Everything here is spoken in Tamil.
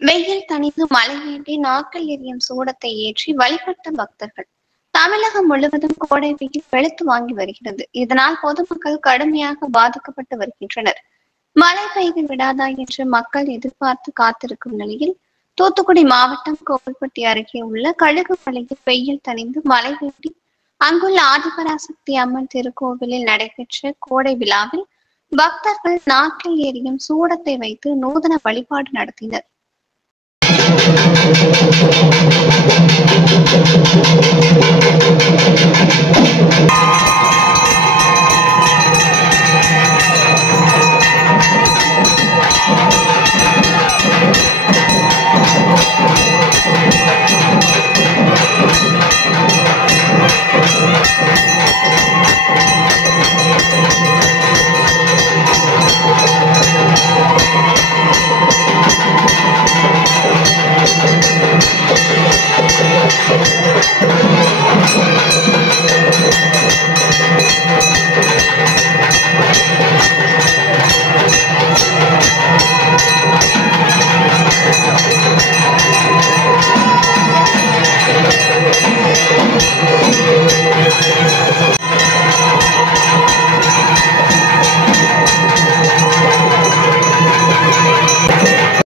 வெயில் தணிந்து மழை வேண்டி நாக்கில் எரியும் சூடத்தை ஏற்றி வழிபட்ட பக்தர்கள். தமிழகம் முழுவதும் கோடை வெயில் வெளுத்து வாங்கி வருகிறது. இதனால் பொதுமக்கள் கடுமையாக பாதிக்கப்பட்டு வருகின்றனர். மழை பெய்து விடாதா என்று மக்கள் எதிர்பார்த்து காத்திருக்கும் நிலையில் தூத்துக்குடி மாவட்டம் கோவில்பட்டி அருகே உள்ள கழுகுமலையில் வெயில் தணிந்து மழை வேண்டி அங்குள்ள ஆதிபராசக்தி அம்மன் திருக்கோவிலில் நடைபெற்ற கோடை விழாவில் பக்தர்கள் நாக்கில் எரியும் சூடத்தை வைத்து நூதன வழிபாடு நடத்தினர்.